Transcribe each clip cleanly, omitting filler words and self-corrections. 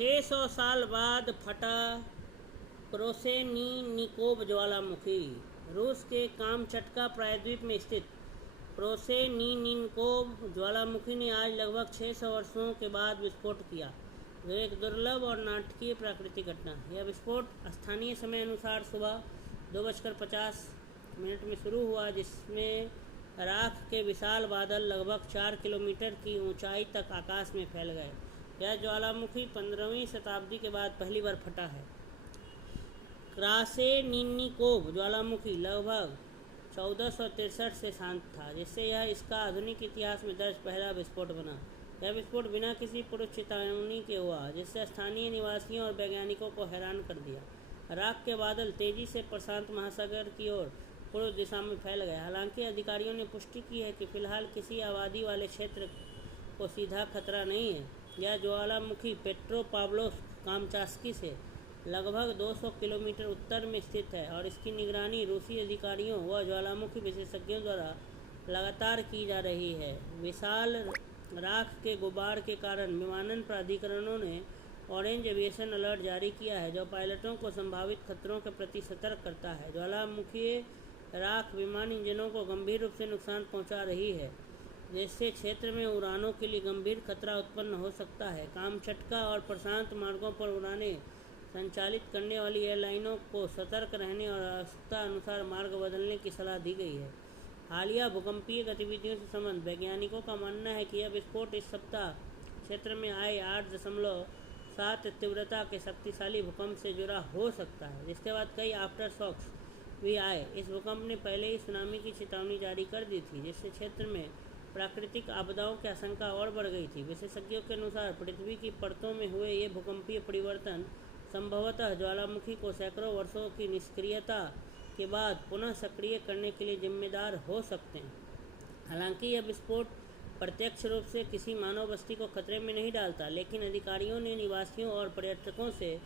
600 साल बाद फटा प्रोसेनीनिकोव ज्वालामुखी। रूस के कामचटका प्रायद्वीप में स्थित प्रोसेनीनिकोव ज्वालामुखी ने आज लगभग 600 वर्षों के बाद विस्फोट किया, जो एक दुर्लभ और नाटकीय प्राकृतिक घटना। यह विस्फोट स्थानीय समय अनुसार सुबह 2:50 में शुरू हुआ, जिसमें राख के विशाल बादल लगभग 4 किलोमीटर की ऊंचाई तक आकाश में फैल गए। यह ज्वालामुखी 15वीं शताब्दी के बाद पहली बार फटा है। क्रासेनिनिकोव ज्वालामुखी लगभग 1463 से शांत था, जिससे यह इसका आधुनिक इतिहास में दर्ज पहला विस्फोट बना। यह विस्फोट बिना किसी पूर्व चेतावनी के हुआ, जिससे स्थानीय निवासियों और वैज्ञानिकों को हैरान कर दिया। राख के बादल तेजी से प्रशांत महासागर की ओर पूर्व दिशा में फैल गए। हालांकि अधिकारियों ने पुष्टि की है कि फिलहाल किसी आबादी वाले क्षेत्र को सीधा खतरा नहीं है। यह ज्वालामुखी पेट्रोपाव्लोव्स्क-कामचास्की से लगभग 200 किलोमीटर उत्तर में स्थित है और इसकी निगरानी रूसी अधिकारियों व ज्वालामुखी विशेषज्ञों द्वारा लगातार की जा रही है। विशाल राख के गुबार के कारण विमानन प्राधिकरणों ने ऑरेंज एविएशन अलर्ट जारी किया है, जो पायलटों को संभावित खतरों के प्रति सतर्क करता है। ज्वालामुखीय राख विमान इंजनों को गंभीर रूप से नुकसान पहुंचा रही है, जिससे क्षेत्र में उड़ानों के लिए गंभीर खतरा उत्पन्न हो सकता है। कामचटका और प्रशांत मार्गों पर उड़ानें संचालित करने वाली एयरलाइनों को सतर्क रहने और आवश्यकता अनुसार मार्ग बदलने की सलाह दी गई है। हालिया भूकंपीय गतिविधियों से संबंधित वैज्ञानिकों का मानना है कि यह विस्फोट इस सप्ताह क्षेत्र में आए 8.7 तीव्रता के शक्तिशाली भूकंप से जुड़ा हो सकता है, जिसके बाद कई आफ्टर शॉक्स भी आए। इस भूकंप ने पहले ही सुनामी की चेतावनी जारी कर दी थी, जिससे क्षेत्र में प्राकृतिक आपदाओं की आशंका और बढ़ गई थी। विशेषज्ञों के अनुसार पृथ्वी की परतों में हुए ये भूकंपीय परिवर्तन संभवतः ज्वालामुखी को सैकड़ों वर्षों की निष्क्रियता के बाद पुनः सक्रिय करने के लिए जिम्मेदार हो सकते हैं। हालांकि यह विस्फोट प्रत्यक्ष रूप से किसी मानव बस्ती को खतरे में नहीं डालता, लेकिन अधिकारियों ने निवासियों और पर्यटकों से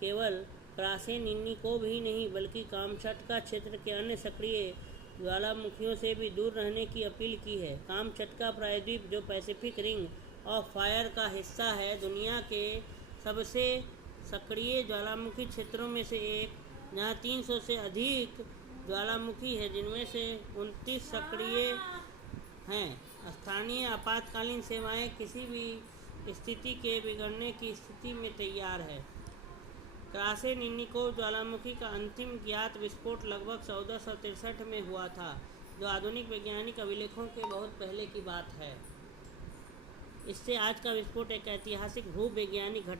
केवल क्रासेनिनिकोव ही नहीं बल्कि कामचटका क्षेत्र के अन्य सक्रिय ज्वालामुखियों से भी दूर रहने की अपील की है। कामचटका प्रायद्वीप, जो पैसिफिक रिंग ऑफ फायर का हिस्सा है, दुनिया के सबसे सक्रिय ज्वालामुखी क्षेत्रों में से एक, जहां 300 से अधिक ज्वालामुखी है, जिनमें से 29 सक्रिय हैं। स्थानीय आपातकालीन सेवाएं किसी भी स्थिति के बिगड़ने की स्थिति में तैयार है। क्रासेनिनिकोव ज्वालामुखी का अंतिम ज्ञात विस्फोट लगभग 1463 में हुआ था, जो आधुनिक वैज्ञानिक अभिलेखों के बहुत पहले की बात है। इससे आज का विस्फोट एक ऐतिहासिक भूवैज्ञानिक घटना